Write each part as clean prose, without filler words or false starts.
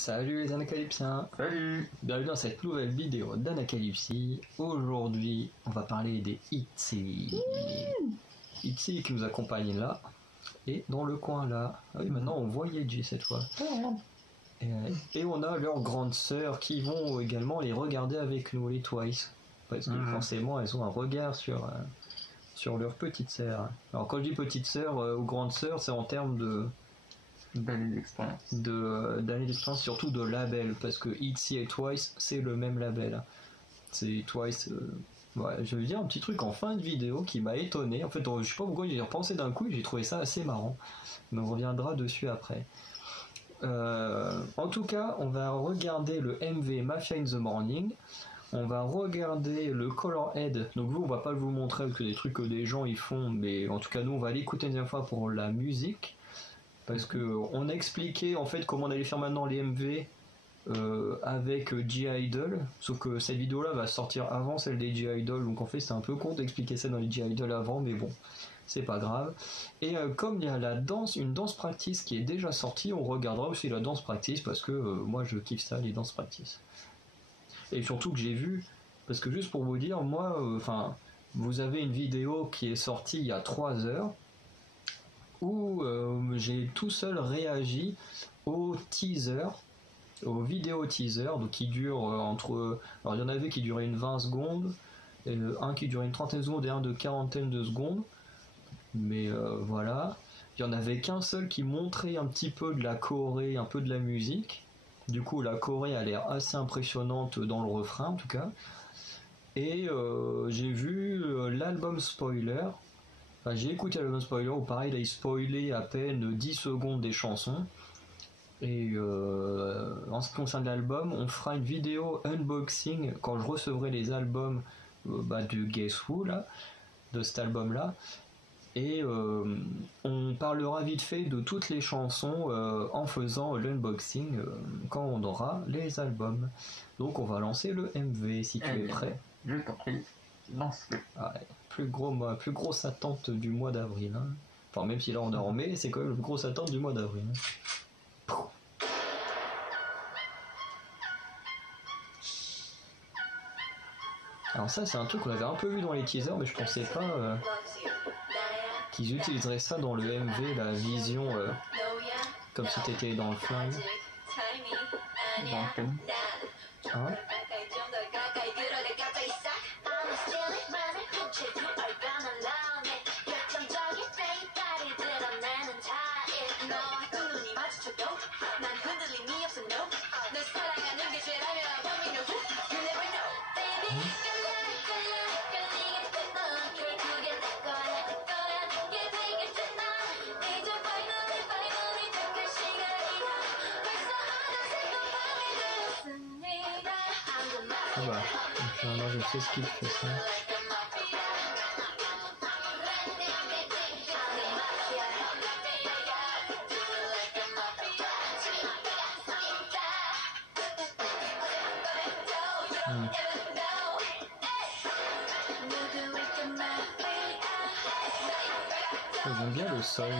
Salut les Anacalypsiens. Salut. Bienvenue dans cette nouvelle vidéo d'Anacalypsie. Aujourd'hui, on va parler des Itzy. Itzy qui nous accompagne là et dans le coin là. Ah oui, maintenant on voit Yeji cette fois. Et on a leurs grandes sœurs qui vont également les regarder avec nous, les Twice. Parce que forcément, elles ont un regard sur leur petite sœur. Alors quand je dis petite sœur ou grande sœur, c'est en termes d'années d'expérience. D'années d'expérience, surtout de label, parce que Itzy et Twice, c'est le même label. C'est Twice. Ouais, je vais dire un petit truc en fin de vidéo qui m'a étonné. En fait, je sais pas pourquoi j'ai repensé d'un coup et j'ai trouvé ça assez marrant. Mais on reviendra dessus après. En tout cas, on va regarder le MV Mafia in the Morning. On va regarder le Color Head. Donc vous, on va pas vous montrer parce que des trucs que des gens ils font, mais en tout cas nous, on va l'écouter une deuxième fois pour la musique. Parce que on a expliqué en fait comment on allait faire maintenant les MV avec G-Idol, sauf que cette vidéo là va sortir avant celle des G-Idol, donc en fait c'est un peu con d'expliquer ça dans les G-Idol avant, mais bon, c'est pas grave. Et comme il y a une danse practice qui est déjà sortie, on regardera aussi la danse practice parce que moi je kiffe ça, les danses practice. Et surtout que j'ai vu, parce que juste pour vous dire, moi, vous avez une vidéo qui est sortie il y a 3 heures où j'ai tout seul réagi au teaser, au vidéo teaser, donc qui dure alors il y en avait qui durait une 20 secondes, et un qui durait une trentaine de secondes et un de quarantaine de secondes, mais voilà, il y en avait qu'un seul qui montrait un petit peu de la choré, un peu de la musique. Du coup la choré a l'air assez impressionnante dans le refrain en tout cas, et j'ai vu l'album spoiler. Enfin, j'ai écouté l'album spoiler où pareil, là, il spoilait à peine 10 secondes des chansons. Et en ce qui concerne l'album, on fera une vidéo unboxing quand je recevrai les albums de Guess Who, là, de cet album là. Et on parlera vite fait de toutes les chansons en faisant l'unboxing quand on aura les albums. Donc on va lancer le MV si tu es prêt. Je t'en prie, lance-le. Ouais, plus grosse attente du mois d'avril. Hein. Enfin, même si là on est en mai, c'est quand même la plus grosse attente du mois d'avril. Hein. Alors ça, c'est un truc qu'on avait un peu vu dans les teasers, mais je pensais pas qu'ils utiliseraient ça dans le MV, la vision, comme si t'étais dans le flingue. Hein? Ah bah, finalement je sais ce qu'il fait ça. J'aime bien le sol là.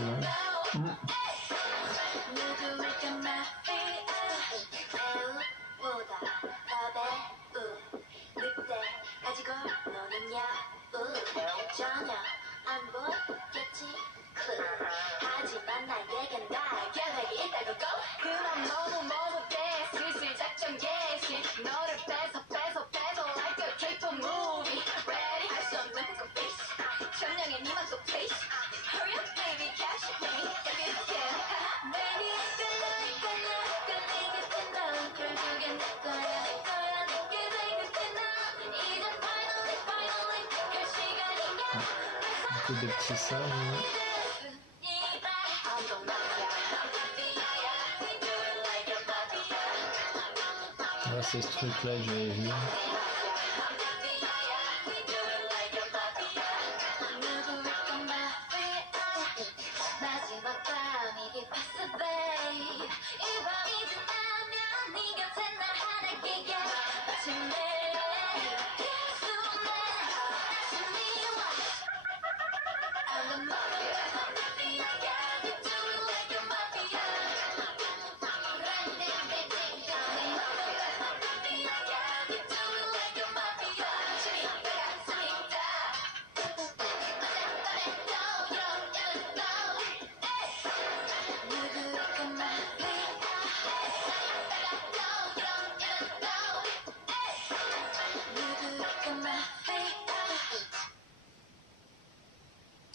Un peu de petits sables. Là, c'est ce truc là que j'avais vu.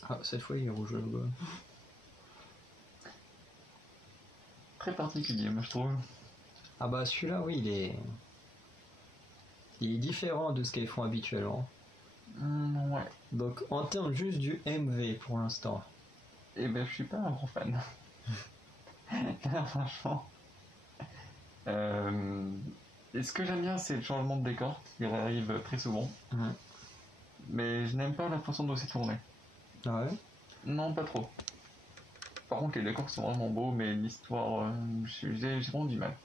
Ah, cette fois il est rouge le logo. Très particulier, moi je trouve. Ah bah celui-là, oui, il est différent de ce qu'ils font habituellement. Ouais. Donc en termes juste du MV pour l'instant. Et ben je suis pas un grand fan. Là, franchement. Et ce que j'aime bien, c'est le changement de décor qui arrive très souvent. Mais je n'aime pas la façon dont c'est tourné. Ah ouais. Non, pas trop. Par contre, les décors sont vraiment beaux, mais l'histoire, j'ai vraiment du mal.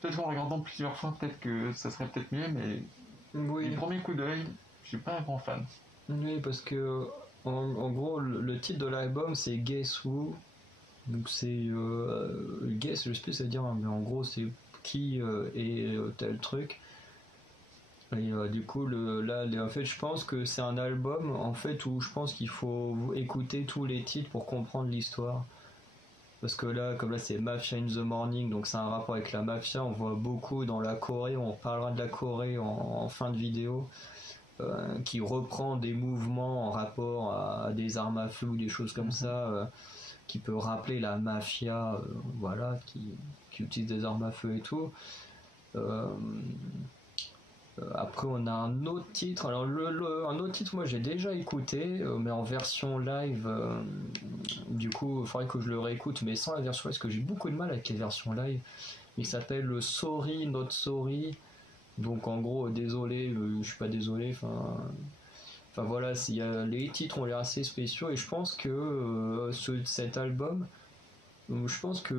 Peut-être qu'en regardant plusieurs fois, peut-être que ça serait peut-être mieux, mais Oui. du premier coup d'œil, je suis pas un grand fan. Oui, parce que en gros, le titre de l'album c'est Guess Who. Donc c'est Guess, je sais plus ça veut dire, mais en gros c'est qui est tel truc. Et du coup, en fait, je pense que c'est un album en fait où je pense qu'il faut écouter tous les titres pour comprendre l'histoire. Parce que là, comme là, c'est Mafia in the Morning, donc c'est un rapport avec la mafia. On voit beaucoup dans la Corée. On parlera de la Corée en fin de vidéo, qui reprend des mouvements en rapport à des armes à feu ou des choses comme ça, qui peut rappeler la mafia, voilà, qui utilise des armes à feu et tout. Après, on a un autre titre. Alors, un autre titre, moi j'ai déjà écouté, mais en version live. Du coup, il faudrait que je le réécoute, mais sans la version live, parce que j'ai beaucoup de mal avec les versions live. Il s'appelle Sorry Not Sorry. Donc, en gros, désolé, je suis pas désolé. Enfin voilà, les titres ont l'air assez spéciaux, et je pense que cet album, je pense que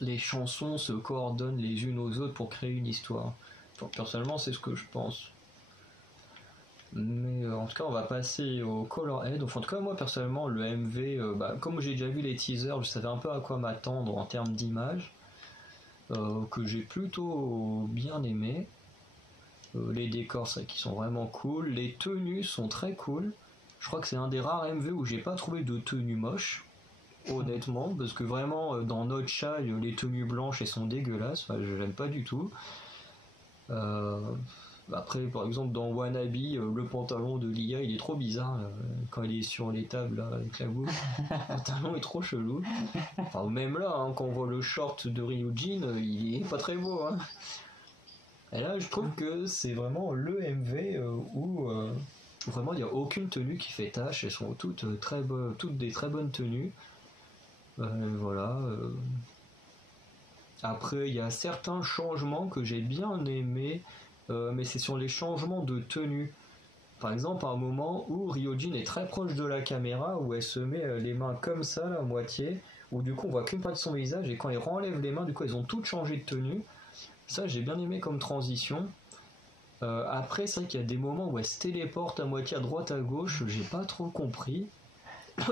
les chansons se coordonnent les unes aux autres pour créer une histoire. Enfin, personnellement, c'est ce que je pense. Mais en tout cas, on va passer au Colorhead. Enfin, en tout cas, moi personnellement, le MV, comme j'ai déjà vu les teasers, je savais un peu à quoi m'attendre en termes d'image, que j'ai plutôt bien aimé. Les décors, c'est qui sont vraiment cool. Les tenues sont très cool. Je crois que c'est un des rares MV où j'ai pas trouvé de tenue moche, honnêtement, parce que vraiment dans Not Shy, les tenues blanches elles sont dégueulasses. Enfin, je l'aime pas du tout. Euh, Après, par exemple, dans Wannabe, le pantalon de Lia, il est trop bizarre quand il est sur les tables là, avec la bouffe. Le pantalon est trop chelou. Enfin, même là, hein, quand on voit le short de Ryujin, il est pas très beau. Hein. Et là, je trouve que c'est vraiment le MV où vraiment il n'y a aucune tenue qui fait tâche. Elles sont toutes toutes des très bonnes tenues. Voilà. Après, il y a certains changements que j'ai bien aimés, mais c'est sur les changements de tenue. Par exemple, à un moment où Ryojin est très proche de la caméra, où elle se met les mains comme ça, là, à moitié, où du coup on voit qu'une partie de son visage, et quand elle renlève les mains, du coup elles ont toutes changé de tenue. Ça, j'ai bien aimé comme transition. Après, c'est vrai qu'il y a des moments où elle se téléporte à moitié à droite à gauche, j'ai pas trop compris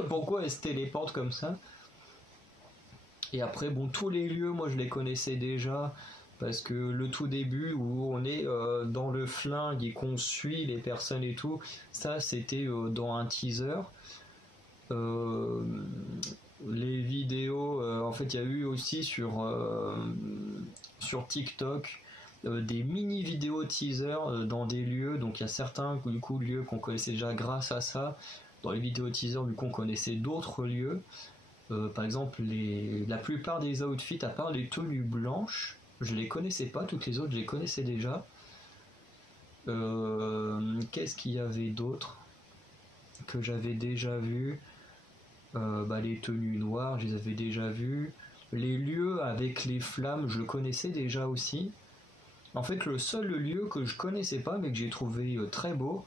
pourquoi elle se téléporte comme ça. Et après, bon, tous les lieux, moi je les connaissais déjà, parce que le tout début où on est dans le flingue et qu'on suit les personnes et tout, ça c'était dans un teaser. Euh, les vidéos, en fait, il y a eu aussi sur TikTok des mini vidéos teaser dans des lieux. Donc il y a certains du coup lieux qu'on connaissait déjà grâce à ça. Dans les vidéos teaser, du coup, on connaissait d'autres lieux. Par exemple, la plupart des outfits, à part les tenues blanches, je les connaissais pas. Toutes les autres, je les connaissais déjà. Qu'est-ce qu'il y avait d'autre que j'avais déjà vu? Les tenues noires, je les avais déjà vues. Les lieux avec les flammes, je le connaissais déjà aussi. En fait, le seul lieu que je connaissais pas, mais que j'ai trouvé très beau,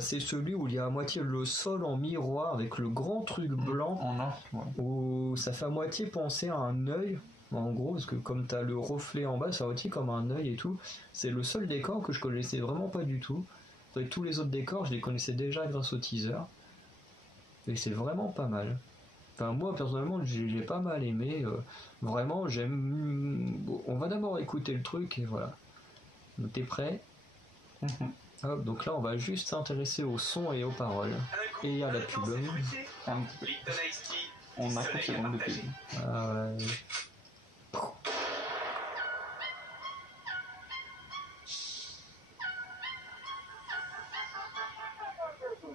c'est celui où il y a à moitié le sol en miroir avec le grand truc blanc, En arc, ouais. où ça fait à moitié penser à un œil. En gros, parce que comme t'as le reflet en bas, ça fait comme un œil et tout. C'est le seul décor que je connaissais vraiment pas du tout. Avec tous les autres décors, je les connaissais déjà grâce au teaser. Et c'est vraiment pas mal. Enfin, moi, personnellement, j'ai pas mal aimé. Vraiment, j'aime... On va d'abord écouter le truc, et voilà. T'es prêt? Hop, donc là, on va juste s'intéresser au son et aux paroles. Et à la pub. Un petit peu. On a 4 secondes de pub.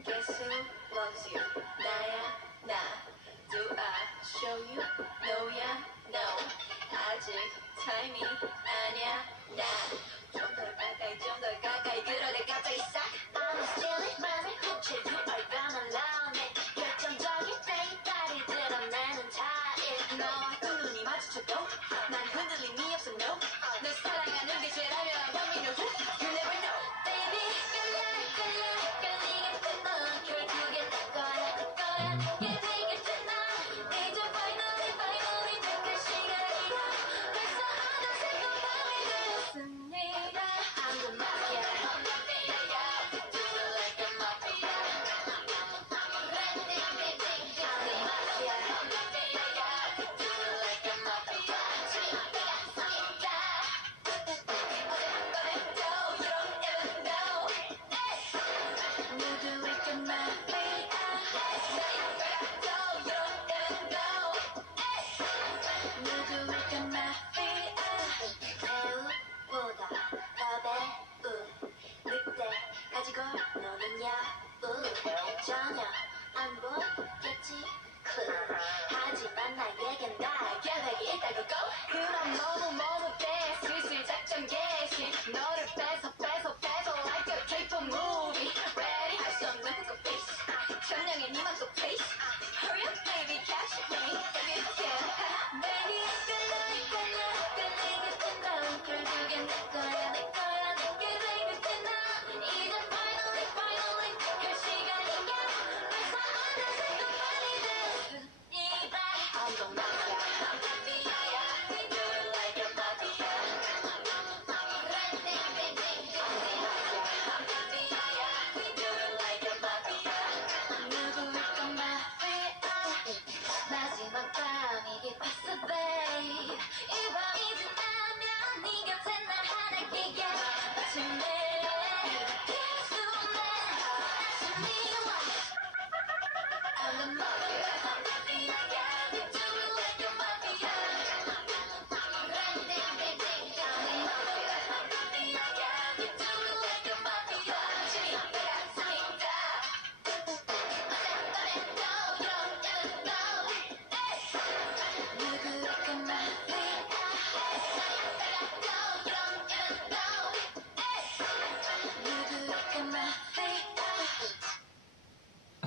Guess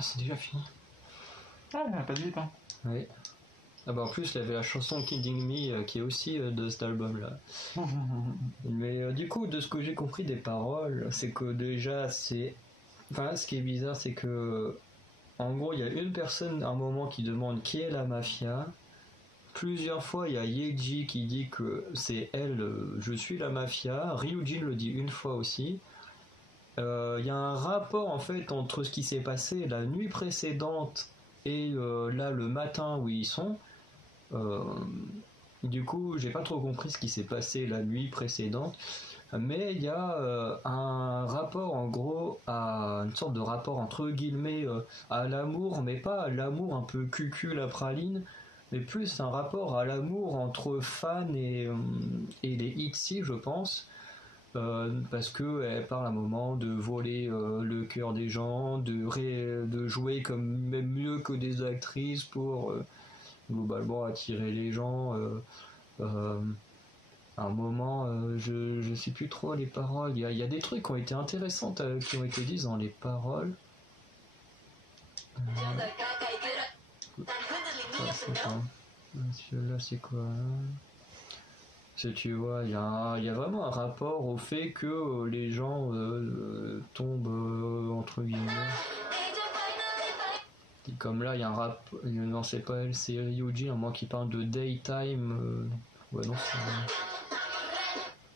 C'est déjà fini. Ah, il n'y a pas de vite, hein. Oui. Ah bah en plus, il y avait la chanson Kidding Me qui est aussi de cet album-là. Mais du coup, de ce que j'ai compris des paroles, c'est que déjà, c'est... Enfin, ce qui est bizarre, c'est que... En gros, il y a une personne à un moment qui demande qui est la mafia. Plusieurs fois, il y a Yeji qui dit que c'est elle, je suis la mafia. Ryujin le dit une fois aussi. Il y a un rapport en fait entre ce qui s'est passé la nuit précédente et là le matin où ils sont. Du coup, j'ai pas trop compris ce qui s'est passé la nuit précédente, mais il y a un rapport en gros à une sorte de rapport entre guillemets à l'amour, mais pas à l'amour un peu cucul la praline, mais plus un rapport à l'amour entre fans et les ITZY, je pense. Parce que elle parle à un moment de voler le cœur des gens, de jouer comme même mieux que des actrices pour globalement attirer les gens. À un moment, je sais plus trop les paroles. Il y a des trucs qui ont été intéressants qui ont été dit dans les paroles. Celui-là, c'est quoi? Tu vois, il y a vraiment un rapport au fait que les gens tombent entre guillemets. Et comme là, il y a un rap. Non, c'est pas elle, c'est Ryuji, un moment qui parle de daytime. Ouais, non, c'est.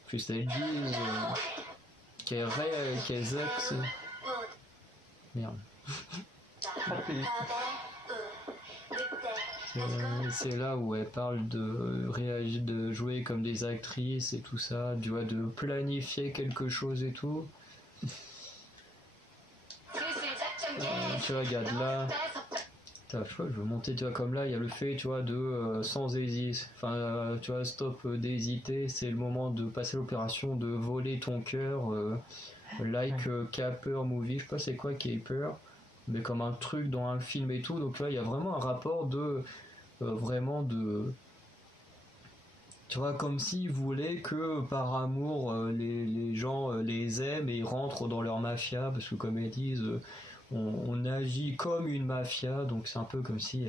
Plus elles disent qu'elles ex. Merde. C'est là où elle parle de jouer comme des actrices et tout ça, tu vois, de planifier quelque chose et tout. Tu vois, regarde là. Je crois que je veux monter, tu vois, comme là, il y a le fait, tu vois, de sans hésiter. Enfin, tu vois, stop d'hésiter, c'est le moment de passer l'opération, de voler ton cœur, Caper Movie, je sais pas c'est quoi Caper, mais comme un truc dans un film et tout. Donc là, il y a vraiment un rapport de vraiment de, tu Tu vois, comme s'ils voulaient que par amour, les gens les aiment et ils rentrent dans leur mafia, parce que comme elles disent, on agit comme une mafia, donc c'est un peu comme si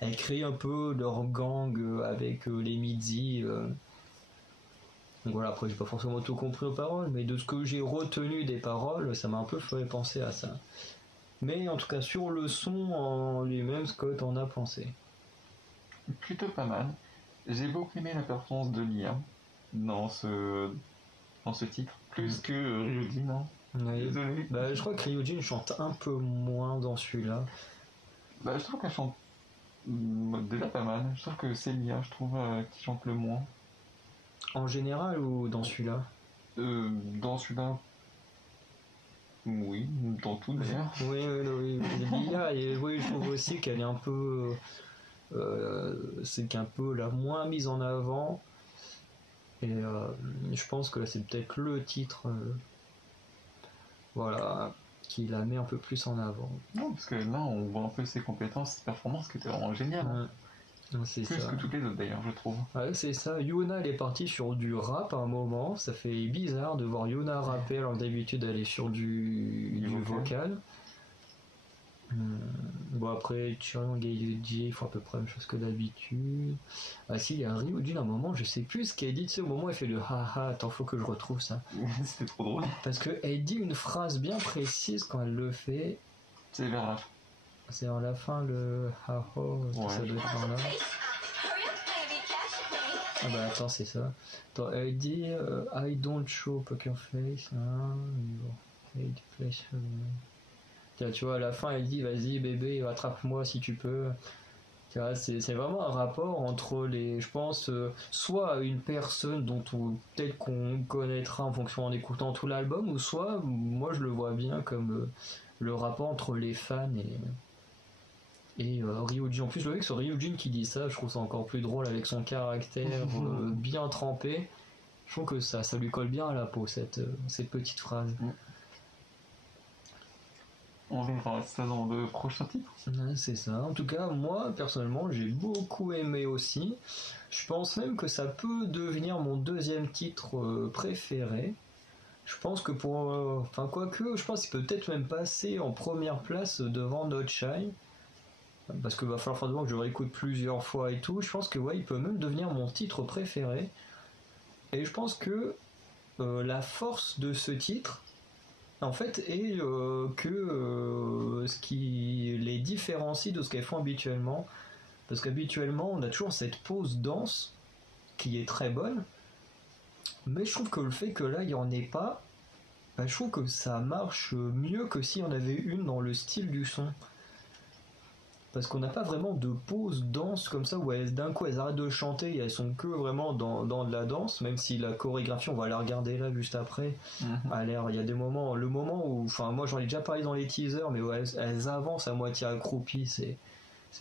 elles créent un peu leur gang avec les Midzi. Donc voilà, après j'ai pas forcément tout compris aux paroles, mais de ce que j'ai retenu des paroles, ça m'a un peu fait penser à ça. Mais en tout cas, sur le son en lui-même, Scott en a pensé. Plutôt pas mal. J'ai beaucoup aimé la performance de Liam dans ce titre, plus que Ryujin, hein. Oui. Désolé. Bah, je crois que Ryujin chante un peu moins dans celui-là. Bah, je trouve qu'elle chante déjà pas mal. Je trouve que c'est Lia, je trouve, qui chante le moins. En général ou dans celui-là? Dans celui-là, oui, dans tout d'ailleurs. Oui, oui, oui. Lia, et oui, je trouve aussi qu'elle est un peu. C'est qu'un peu la moins mise en avant. Et je pense que là, c'est peut-être le titre. Voilà, qui la met un peu plus en avant. Non, parce que là, on voit un peu ses compétences, ses performances qui étaient vraiment géniales. C'est Plus ça. que toutes les autres d'ailleurs, je trouve. Ouais, c'est ça. Yuna, elle est partie sur du rap à un moment. Ça fait bizarre de voir Yuna rapper alors que d'habitude elle est sur du vocal. Bon, après, Churang et Yuji font à peu près la même chose que d'habitude. Ah, si, il y a Ryujin à un moment, je sais plus ce qu'elle dit. Tu sais, au moment où elle fait le haha, attends, faut que je retrouve ça. C'était trop drôle. Parce qu'elle dit une phrase bien précise quand elle le fait. C'est vers la fin. C'est en la fin le haho, Ouais. ça doit être par là. Ah bah attends, c'est ça. Attends, elle dit I don't show poker face. Hein, tiens, tu vois, à la fin, elle dit vas-y bébé, attrape-moi si tu peux. Tu vois, c'est vraiment un rapport entre les, je pense, soit une personne dont peut-être qu'on connaîtra en fonction en écoutant tout l'album, ou soit, moi je le vois bien comme le rapport entre les fans et Ryujin. En plus, je vois que c'est Ryujin qui dit ça, je trouve ça encore plus drôle avec son caractère bien trempé. Je trouve que ça lui colle bien à la peau, cette petite phrase. On verra ça dans le prochain titre. Ouais, c'est ça. En tout cas, moi, personnellement, j'ai beaucoup aimé aussi. Je pense même que ça peut devenir mon deuxième titre préféré. Je pense que enfin, quoique, je pense qu'il peut peut-être même passer en première place devant Not Shy. Parce qu'il va falloir forcément que je réécoute plusieurs fois et tout. Je pense que ouais, il peut même devenir mon titre préféré. Et je pense que la force de ce titre, en fait, est que ce qui les différencie de ce qu'elles font habituellement. Parce qu'habituellement, on a toujours cette pause danse qui est très bonne. Mais je trouve que le fait que là, il n'y en ait pas, bah, je trouve que ça marche mieux que s'il y en avait une dans le style du son. Parce qu'on n'a pas vraiment de pause danse comme ça où d'un coup elles arrêtent de chanter et elles sont que vraiment dans de la danse, même si la chorégraphie, on va la regarder là juste après. Il y a des moments, le moment où, enfin moi j'en ai déjà parlé dans les teasers, mais où elles avancent à moitié accroupies, c'est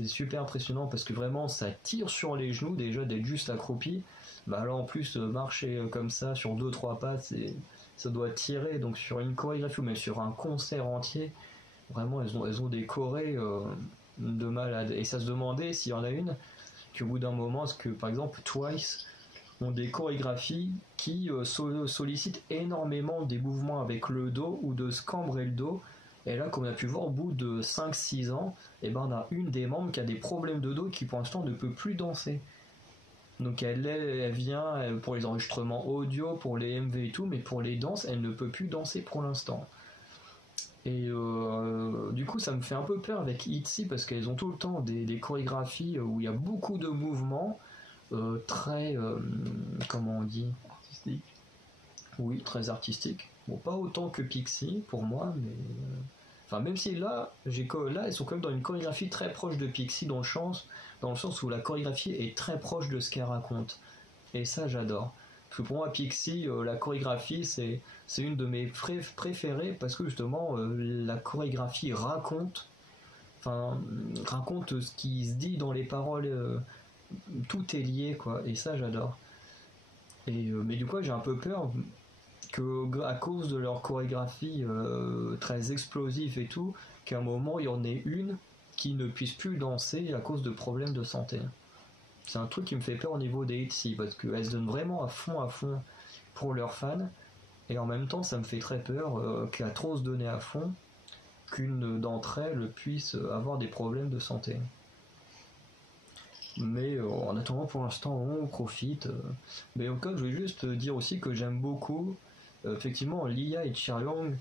super impressionnant parce que vraiment ça tire sur les genoux déjà d'être juste accroupi. Bah là en plus marcher comme ça sur 2-3 pattes, ça doit tirer, donc sur une chorégraphie ou même sur un concert entier, vraiment elles ont des chorés de malade. Et ça se demandait s'il y en a une qu'au bout d'un moment, est-ce que par exemple Twice ont des chorégraphies qui sollicitent énormément des mouvements avec le dos ou de se cambrer le dos. Et là, comme on a pu voir, au bout de 5-6 ans, et ben, on a une des membres qui a des problèmes de dos qui pour l'instant ne peut plus danser. Donc elle vient pour les enregistrements audio, pour les MV et tout, mais pour les danses, elle ne peut plus danser pour l'instant. Et du coup, ça me fait un peu peur avec ITZY parce qu'elles ont tout le temps des chorégraphies où il y a beaucoup de mouvements très, comment on dit, artistique. Oui, très artistiques. Bon, pas autant que Pixie pour moi, mais enfin même si là, elles sont quand même dans une chorégraphie très proche de Pixie dans le sens où la chorégraphie est très proche de ce qu'elle raconte. Et ça, j'adore. Parce que pour moi, Pixie, la chorégraphie, c'est une de mes préférées parce que justement, la chorégraphie raconte ce qui se dit dans les paroles. Tout est lié, quoi. Et ça, j'adore. Mais du coup, j'ai un peu peur que, à cause de leur chorégraphie très explosive et tout, qu'à un moment, il y en ait une qui ne puisse plus danser à cause de problèmes de santé. c'est un truc qui me fait peur au niveau des ITZY, parce qu'elles se donnent vraiment à fond pour leurs fans, et en même temps ça me fait très peur qu'à trop se donner à fond, qu'une d'entre elles puisse avoir des problèmes de santé. Mais en attendant, pour l'instant, on profite. Mais au cas, je voulais juste dire aussi que j'aime beaucoup, effectivement, Lia et Chaeryeong,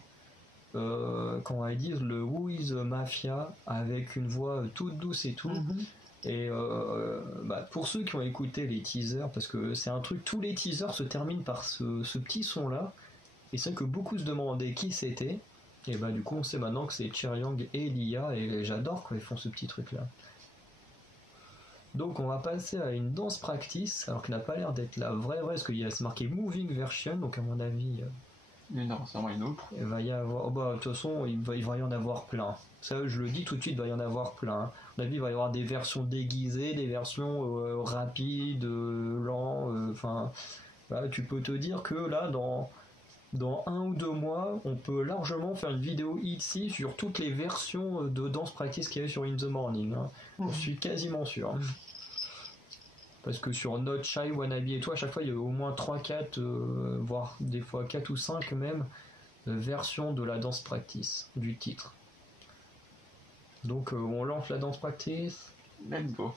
quand elles disent le Who is the Mafia avec une voix toute douce et tout. Et pour ceux qui ont écouté les teasers, parce que c'est un truc, tous les teasers se terminent par ce petit son là, et c'est que beaucoup se demandaient qui c'était. Et du coup, on sait maintenant que c'est Chaeryeong et Lia, et j'adore quand ils font ce petit truc là. Donc on va passer à une danse practice, alors qu'il n'a pas l'air d'être la vraie, parce qu'il y a marqué moving version, donc à mon avis... il y en aura sûrement une autre. Il va y avoir... de toute façon, il va y en avoir plein. Ça, je le dis tout de suite, il va y en avoir plein. À mon avis, il va y avoir des versions déguisées, des versions rapides, lents, tu peux te dire que là, dans 1 ou 2 mois, on peut largement faire une vidéo ici sur toutes les versions de danse practice qu'il y a sur In the Morning. Je suis quasiment sûr. Parce que sur Not Shy, Wannabe et tout, à chaque fois il y a au moins 3-4, voire des fois 4 ou 5 même, versions de la danse practice, du titre. Donc on lance la danse practice. Let's go.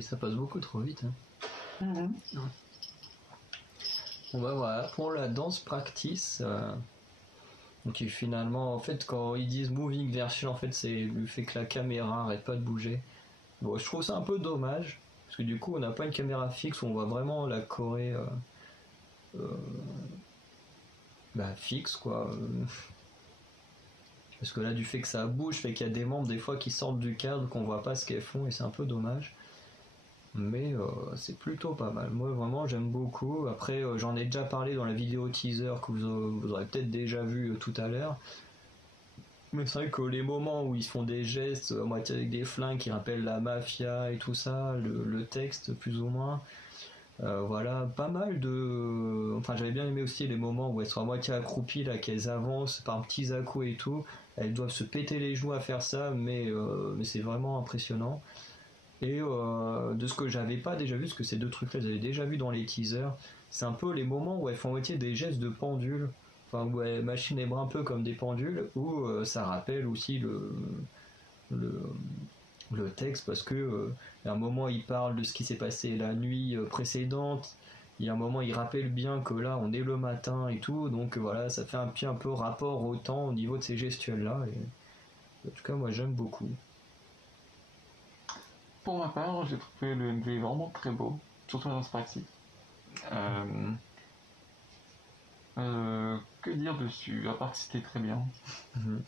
Ça passe beaucoup trop vite. Ouais. Bon voilà, pour la danse practice, donc finalement, en fait, quand ils disent moving version, en fait, c'est le fait que la caméra arrête pas de bouger. Bon, je trouve ça un peu dommage, parce que du coup, on n'a pas une caméra fixe où on voit vraiment la Corée fixe, quoi. Parce que là, du fait que ça bouge, fait qu'il y a des membres des fois qui sortent du cadre, qu'on voit pas ce qu'elles font, et c'est un peu dommage. mais c'est plutôt pas mal. Moi vraiment j'aime beaucoup. Après j'en ai déjà parlé dans la vidéo teaser que vous aurez peut-être déjà vu tout à l'heure. Mais c'est vrai que les moments où ils font des gestes à moitié avec des flingues qui rappellent la mafia et tout ça, le texte plus ou moins, voilà, pas mal de... Enfin j'avais bien aimé aussi les moments où elles sont à moitié accroupies, là, qu'elles avancent par petits à-coups et tout. Elles doivent se péter les genoux à faire ça, mais c'est vraiment impressionnant. Et de ce que j'avais pas déjà vu, parce que ces deux trucs-là, j'avais déjà vu dans les teasers, c'est un peu les moments où elles font moitié des gestes de pendule, enfin où elles machinent les bras un peu comme des pendules, où ça rappelle aussi le, le texte, parce que à un moment il parle de ce qui s'est passé la nuit précédente, il y a un moment il rappelle bien que là on est le matin et tout, donc voilà, ça fait un peu rapport au temps au niveau de ces gestuels-là, et en tout cas moi j'aime beaucoup. Pour ma part, j'ai trouvé le MV vraiment très beau, surtout dans ce partie. Euh, que dire dessus, à part que c'était très bien. Mhm.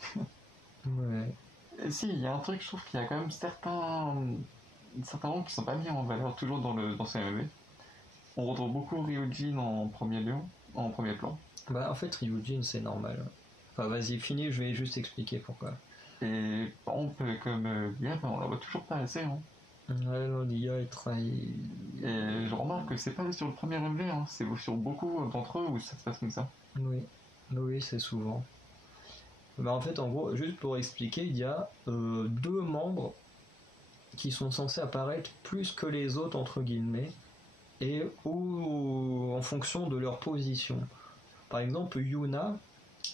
Ouais. Et si, il y a un truc, je trouve qu'il y a quand même certains noms qui sont pas mis en valeur toujours dans ce MV. On retrouve beaucoup Ryujin en premier plan. Bah en fait Ryujin c'est normal. Enfin vas-y finis, je vais juste expliquer pourquoi. Et par exemple, comme Lia, ben, on la voit toujours pas assez. Hein. Ouais, non, l'IA est très... Et je remarque que c'est pas sur le premier MV, hein, c'est sur beaucoup d'entre eux où ça se passe comme ça. Oui, oui c'est souvent. Bah en fait en gros, juste pour expliquer, il y a deux membres qui sont censés apparaître plus que les autres entre guillemets, et ou en fonction de leur position. Par exemple Yuna,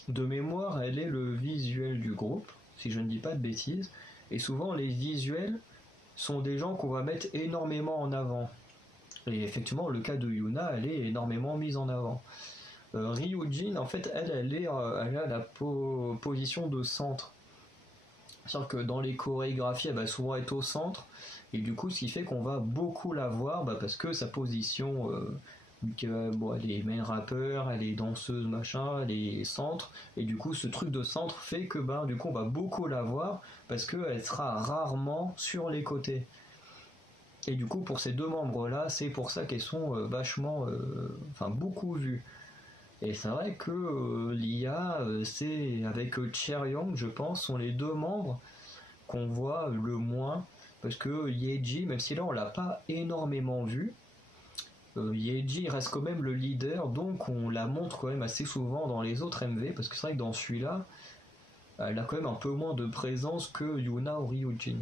de mémoire elle est le visuel du groupe, si je ne dis pas de bêtises, et souvent les visuels sont des gens qu'on va mettre énormément en avant. Et effectivement, le cas de Yuna, elle est énormément mise en avant. Ryujin, en fait, elle a la position de centre. C'est-à-dire que dans les chorégraphies, elle va souvent être au centre, et du coup, ce qui fait qu'on va beaucoup la voir, bah, parce que sa position, bon, elle est main rappeur, elle est danseuse, machin, elle est centre, et du coup, ce truc de centre fait que, bah, du coup, on va beaucoup la voir, parce qu'elle sera rarement sur les côtés. Et du coup, pour ces deux membres-là, c'est pour ça qu'elles sont vachement, enfin beaucoup vues. Et c'est vrai que l'IA, c'est avec Cheryong, je pense, sont les deux membres qu'on voit le moins. Parce que Yeji, même si là on l'a pas énormément vu, Yeji reste quand même le leader, donc on la montre quand même assez souvent dans les autres MV. Parce que c'est vrai que dans celui-là, elle a quand même un peu moins de présence que Yuna ou Ryujin.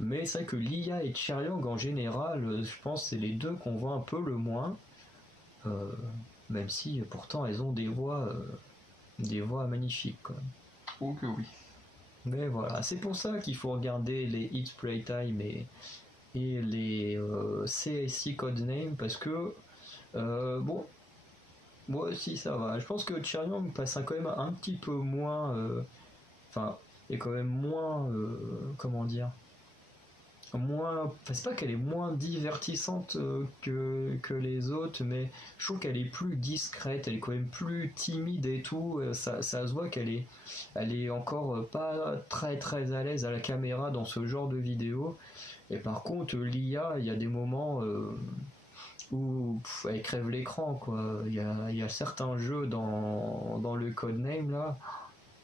Mais c'est vrai que Lia et Cheryong en général, je pense que c'est les deux qu'on voit un peu le moins. Euh, Même si pourtant elles ont des voix magnifiques quand même. Oh que oui. Mais voilà, c'est pour ça qu'il faut regarder les Hit Playtime et les CSI Codename, parce que bon, moi aussi ça va. Je pense que Cheryong passe quand même un petit peu moins, enfin, est quand même moins, comment dire, moins, enfin, c'est pas qu'elle est moins divertissante que les autres, mais je trouve qu'elle est plus discrète, elle est quand même plus timide et tout. Ça se voit elle est encore pas très très à l'aise à la caméra dans ce genre de vidéo. Et par contre, l'IA, il y a des moments où elle crève l'écran, quoi. Il y a certains jeux dans le Codename là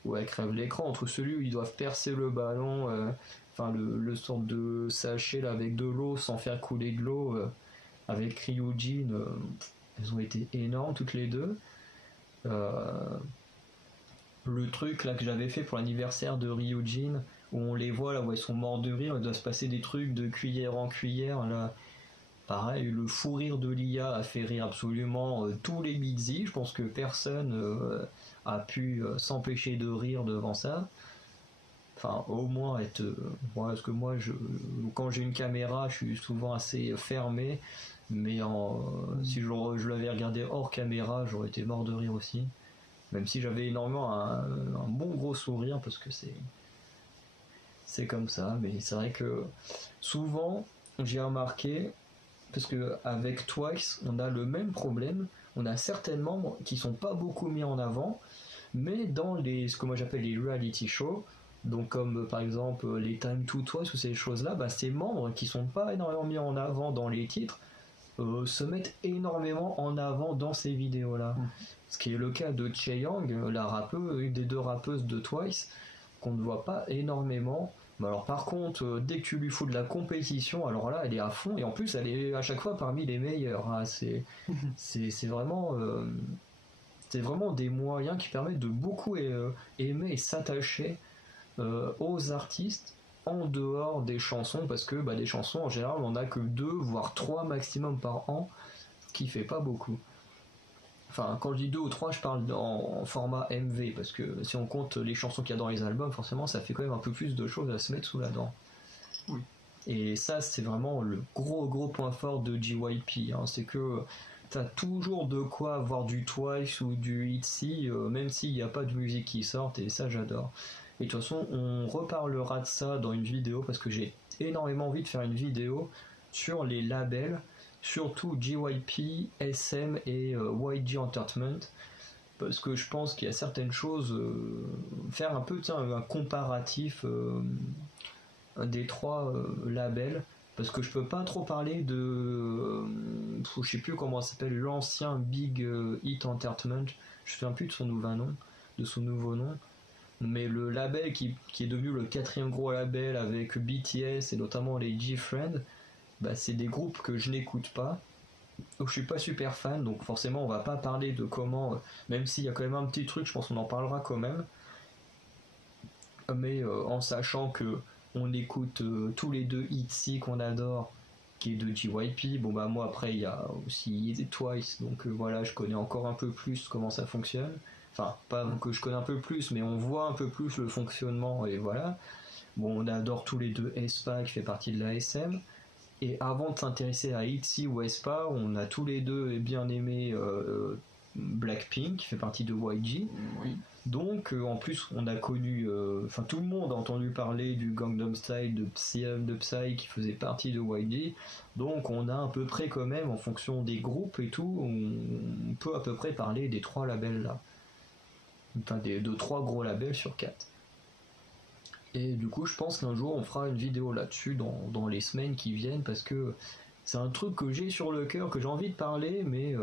où elle crève l'écran, entre celui où ils doivent percer le ballon, enfin le sort de sachet là, avec de l'eau sans faire couler de l'eau, avec Ryujin, elles ont été énormes toutes les deux. Euh, le truc là que j'avais fait pour l'anniversaire de Ryujin, où on les voit là où elles sont mortes de rire, il doit se passer des trucs de cuillère en cuillère là. Pareil, le fou rire de l'IA a fait rire absolument tous les Bitsy. Je pense que personne a pu s'empêcher de rire devant ça. Enfin, au moins être. Bon, parce que moi, quand j'ai une caméra, je suis souvent assez fermé. Mais si je l'avais regardé hors caméra, j'aurais été mort de rire aussi. Même si j'avais énormément un bon gros sourire, parce que c'est comme ça. Mais c'est vrai que souvent, j'ai remarqué, parce que avec Twice, on a le même problème. On a certains membres qui sont pas beaucoup mis en avant, mais dans ce que moi j'appelle les reality shows, Donc comme par exemple les Time to Twice ou ces choses-là, bah, ces membres qui sont pas énormément mis en avant dans les titres se mettent énormément en avant dans ces vidéos-là. Ce qui est le cas de Chaeyoung, la rappeuse, une des deux rappeuses de Twice, qu'on ne voit pas énormément. Mais alors par contre, dès que tu lui fous de la compétition, alors là, elle est à fond, et en plus, elle est à chaque fois parmi les meilleurs. Hein. C'est vraiment... c'est vraiment des moyens qui permettent de beaucoup aimer et s'attacher aux artistes en dehors des chansons, parce que des chansons en général on a que 2 voire 3 maximum par an, ce qui fait pas beaucoup. Enfin, quand je dis 2 ou 3, je parle en format MV, parce que si on compte les chansons qu'il y a dans les albums, forcément ça fait quand même un peu plus de choses à se mettre sous la dent. Oui. Et ça, c'est vraiment le gros point fort de JYP, hein. C'est que t'as toujours de quoi avoir du Twice ou du ITZY, même s'il n'y a pas de musique qui sorte, et ça j'adore. Et de toute façon, on reparlera de ça dans une vidéo, parce que j'ai énormément envie de faire une vidéo sur les labels, surtout JYP, SM et YG Entertainment, parce que je pense qu'il y a certaines choses, faire un peu un comparatif des 3 labels, parce que je peux pas trop parler de je sais plus comment ça s'appelle, l'ancien Big Hit Entertainment, je me souviens plus de son nouveau nom, mais le label qui est devenu le 4e gros label avec BTS et notamment les G-Friend, c'est des groupes que je n'écoute pas, donc je suis pas super fan, donc forcément on va pas parler de comment, même s'il y a quand même un petit truc, je pense qu'on en parlera quand même, mais en sachant que on écoute tous les deux ITZY qu'on adore, qui est de JYP. Bon moi après il y a aussi Twice, donc voilà, je connais encore un peu plus comment ça fonctionne. Enfin, pas que je connais un peu plus, mais on voit un peu plus le fonctionnement, et voilà. Bon, on adore tous les deux aespa, qui fait partie de la SM. Et avant de s'intéresser à ITZY ou aespa, on a tous les deux bien aimé Blackpink, qui fait partie de YG. Oui. Donc en plus on a connu, tout le monde a entendu parler du Gangnam Style de Psy qui faisait partie de YG, donc on a à peu près quand même, en fonction des groupes et tout, on peut à peu près parler des 3 labels là, de 3 gros labels sur 4. Et du coup je pense qu'un jour on fera une vidéo là-dessus dans les semaines qui viennent, parce que c'est un truc que j'ai sur le cœur, que j'ai envie de parler, mais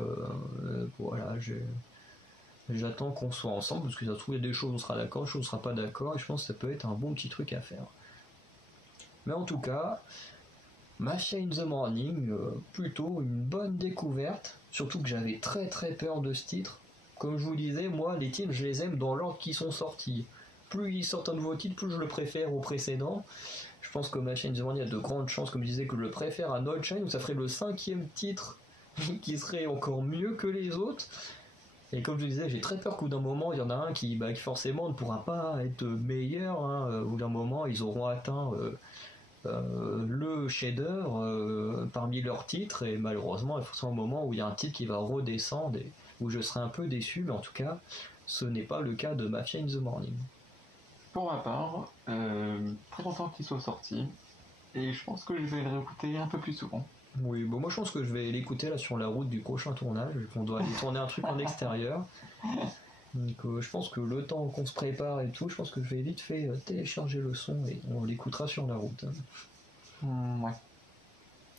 voilà, j'attends qu'on soit ensemble, parce que ça se trouve il y a des choses où on sera d'accord, des choses où on sera pas d'accord, et je pense que ça peut être un bon petit truc à faire. Mais en tout cas, Mafia in the Morning, plutôt une bonne découverte, surtout que j'avais très peur de ce titre. Comme je vous disais, moi les titres je les aime dans l'ordre qui sont sortis. Plus ils sortent un nouveau titre, plus je le préfère au précédent. Je pense que Mafia in the Morning a de grandes chances, comme je disais, que je le préfère à No Chain, où ça ferait le 5e titre qui serait encore mieux que les autres. Et comme je disais, j'ai très peur qu'au bout d'un moment, il y en a un qui forcément ne pourra pas être meilleur. Hein. Au bout d'un moment, ils auront atteint le chef-d'œuvre parmi leurs titres, et malheureusement, il y a forcément un moment où il y a un titre qui va redescendre et où je serai un peu déçu, mais en tout cas, ce n'est pas le cas de Mafia in the Morning. Pour ma part, très content qu'il soit sorti, et je pense que je vais le réécouter un peu plus souvent. Oui, moi je pense que je vais l'écouter là sur la route du prochain tournage, on doit aller tourner un truc en extérieur. Donc je pense que le temps qu'on se prépare et tout, je pense que je vais vite fait télécharger le son et on l'écoutera sur la route. Ouais.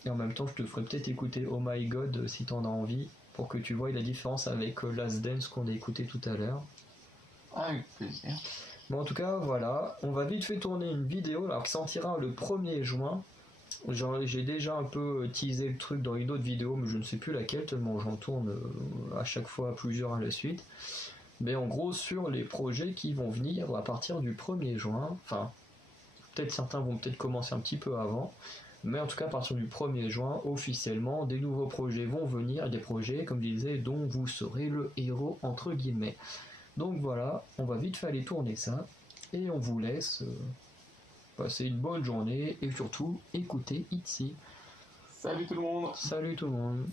Et en même temps, je te ferai peut-être écouter Oh My God si t'en as envie, pour que tu vois la différence avec Last Dance qu'on a écouté tout à l'heure. Avec plaisir. Bon, en tout cas, voilà, on va vite fait tourner une vidéo alors qui sortira le 1er juin. J'ai déjà un peu teasé le truc dans une autre vidéo, mais je ne sais plus laquelle, tellement j'en tourne à chaque fois plusieurs à la suite. Mais en gros, sur les projets qui vont venir à partir du 1er juin, enfin, peut-être certains vont peut-être commencer un petit peu avant, mais en tout cas à partir du 1er juin, officiellement, des nouveaux projets vont venir, des projets, comme je disais, dont vous serez le héros, entre guillemets. Donc voilà, on va vite faire aller tourner ça, et on vous laisse passer une bonne journée, et surtout, écoutez ITZY. Salut tout le monde! Salut tout le monde!